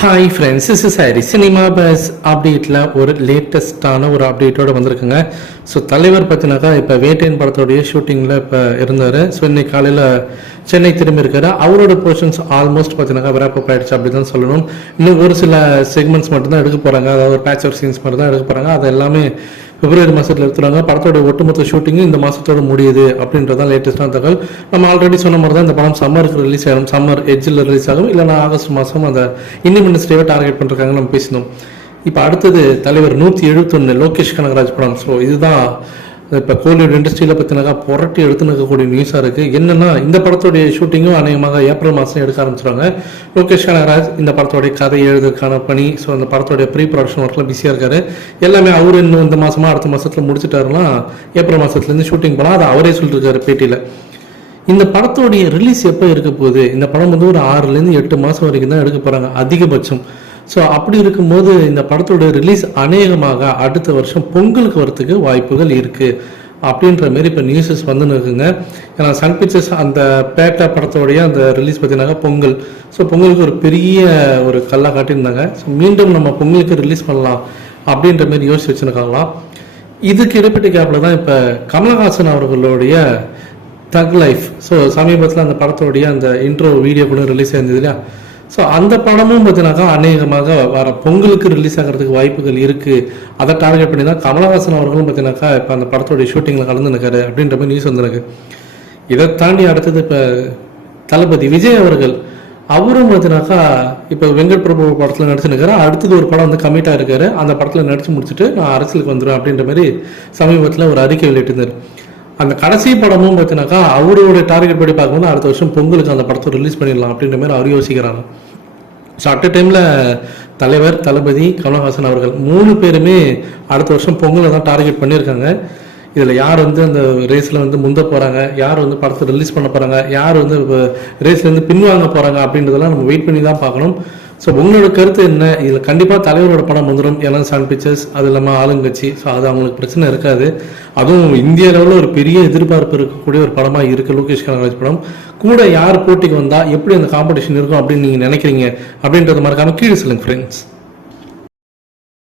Hi friends is சாரி cinema buzz அப்டேட்டில் ஒரு லேட்டஸ்ட்டான ஒரு அப்டேட்டோட வந்திருக்குங்க. ஸோ தலைவர் பார்த்தினாக்கா இப்போ வேட்டையன் படத்தோடைய ஷூட்டிங்கில் இப்போ இருந்தார். ஸோ இன்னைக்கு காலையில் சென்னை திரும்பி இருக்காரு. அவரோட போர்ஷன்ஸ் ஆல்மோஸ்ட் பார்த்தீங்கன்னா wrap up ஆயிடுச்சு அப்படி தான் சொல்லணும். இன்னும் ஒரு சில செக்மெண்ட்ஸ் மட்டும்தான் எடுக்க போகிறாங்க அதாவது ஒரு பேட்ச் ஆஃப் சீன்ஸ் மட்டும் தான் எடுக்க போகிறாங்க அது எல்லாமே பிப்ரவரி மாதத்தில் எடுத்துறாங்க படத்தோட ஒட்டுமொத்த ஷூட்டிங்கு இந்த மாதத்தோட முடியுது அப்படின்றதான் லேட்டஸ்டான தகவல். நம்ம ஆல்ரெடி சொன்ன மாதிரி தான் இந்த படம் சம்மருக்கு ரிலீஸ் ஆகும் சம்மர் எட்ஜில் ரிலீஸ் ஆகும். இல்லைனா ஆகஸ்ட் மாதம் அந்த இண்டிபெண்டன்ஸ் டேவை டார்கெட் பண்ணிருக்காங்க நம்ம பேசினோம். இப்போ அடுத்தது தலைவர் நூற்றி எழுபத்தொன்று லோகேஷ் கனகராஜ் படம். ஸோ இதுதான் இப்போ கோலிவுட் இண்டஸ்ட்ரியில் பற்றினாக்கா புரட்டி எடுத்துனக்கக்கூடிய நியூஸாக இருக்குது என்னென்னா இந்த படத்துடைய ஷூட்டிங்கும் அநேகமாக ஏப்ரல் மாதம் எடுக்க ஆரம்பிச்சிருவாங்க. லோகேஷ் கனகராஜ் இந்த படத்தோடைய கதை எழுதுக்கான பணி ஸோ அந்த படத்தோடைய ப்ரீ ப்ரொடக்ஷன் ஒர்க்கில் பிஸியாக இருக்கார். எல்லாமே அவர் இன்னும் இந்த மாதமாக அடுத்த மாதத்தில் முடிச்சிட்டாருன்னா ஏப்ரல் மாதத்துலேருந்து ஷூட்டிங் போகலாம் அதை அவரே சொல்லியிருக்காரு பேட்டியில். இந்த படத்தோடைய ரிலீஸ் எப்போ இருக்க போகுது? இந்த படம் வந்து ஒரு ஆறுலேருந்து எட்டு மாதம் வரைக்கும் தான் எடுக்க போகிறாங்க அதிகபட்சம். ஸோ அப்படி இருக்கும்போது இந்த படத்தோட ரிலீஸ் அநேகமாக அடுத்த வருஷம் பொங்கலுக்கு வரத்துக்கு வாய்ப்புகள் இருக்குது அப்படின்ற மாரி இப்போ நியூஸஸ் வந்து இருக்குங்க. ஏன்னா சன் பிக்சர்ஸ் அந்த பேட்டா படத்தோடைய அந்த ரிலீஸ் பார்த்தீங்கன்னாக்கா பொங்கல். ஸோ பொங்கலுக்கு ஒரு பெரிய ஒரு கல்லாக காட்டியிருந்தாங்க. ஸோ மீண்டும் நம்ம பொங்கலுக்கு ரிலீஸ் பண்ணலாம் அப்படின்ற மாதிரி யோசிச்சு வச்சுருக்காங்களாம். இதுக்கு இடைப்பட்ட கேப்பில் தான் இப்போ கமலஹாசன் அவர்களுடைய தக் லைஃப் ஸோ சமீபத்தில் அந்த படத்தோடைய அந்த இன்ட்ரோ வீடியோ கூட ரிலீஸ் ஆயிருந்தது இல்லையா? ஸோ அந்த படமும் பார்த்தீங்கன்னாக்கா அநேகமாக வர பொங்கலுக்கு ரிலீஸ் ஆகிறதுக்கு வாய்ப்புகள் இருக்குது அதை டார்கெட் பண்ணி தான் கமலஹாசன் அவர்களும் பார்த்தீங்கன்னாக்கா இப்போ அந்த படத்தோடைய ஷூட்டிங்கில் கலந்து நிற்காரு அப்படின்ற மாதிரி நியூஸ் வந்திருக்கு. இதை தாண்டி அடுத்தது இப்போ தளபதி விஜய் அவர்கள் அவரும் பார்த்தீங்கன்னாக்கா இப்போ வெங்கட் பிரபு படத்தில் நடிச்சுருக்காரு. அடுத்தது ஒரு படம் வந்து கமிட்டாக இருக்காரு அந்த படத்தில் நடித்து முடிச்சுட்டு நான் அரசியலுக்கு வந்துடுவேன் அப்படின்ற மாதிரி சமீபத்தில் ஒரு அறிக்கை வெளியிட்டிருந்தார். அந்த கடைசி படமும் பார்த்தீங்கன்னாக்கா அவரோட டார்கெட் படி பார்க்கும்போது அடுத்த வருஷம் பொங்கலுக்கு அந்த படத்தை ரிலீஸ் பண்ணிடலாம் அப்படின்ற மாதிரி அவர் யோசிக்கிறாங்க. ஸோ அட் டைமில் தலைவர் தளபதி கமலஹாசன் அவர்கள் மூணு பேருமே அடுத்த வருஷம் பொங்கலை தான் டார்கெட் பண்ணியிருக்காங்க. இதில் யார் வந்து அந்த ரேஸில் வந்து முந்த போகிறாங்க யார் வந்து படத்தை ரிலீஸ் பண்ண போகிறாங்க யார் வந்து ரேஸ்லேருந்து பின்வாங்க போகிறாங்க அப்படின்றதெல்லாம் நம்ம வெயிட் பண்ணி தான் பார்க்கணும். ஸோ உங்களோட கருத்து என்ன? இதில் கண்டிப்பாக தலைவரோட படம் வந்துடும் ஏன்னா சன் பிக்சர்ஸ் அது இல்லாமல் ஆளுங்கட்சி ஸோ அது அவங்களுக்கு பிரச்சனை இருக்காது. அதுவும் இந்திய லெவலில் ஒரு பெரிய எதிர்பார்ப்பு இருக்கக்கூடிய ஒரு படமாக இருக்குது லோகேஷ் கனகராஜ் படம். கூட யார் போட்டிக்கு வந்தால் எப்படி அந்த காம்படிஷன் இருக்கும் அப்படின்னு நீங்கள் நினைக்கிறீங்க? அப்படின்றத மறக்காமல் கீழே சொல்லுங்கள் ஃப்ரெண்ட்ஸ்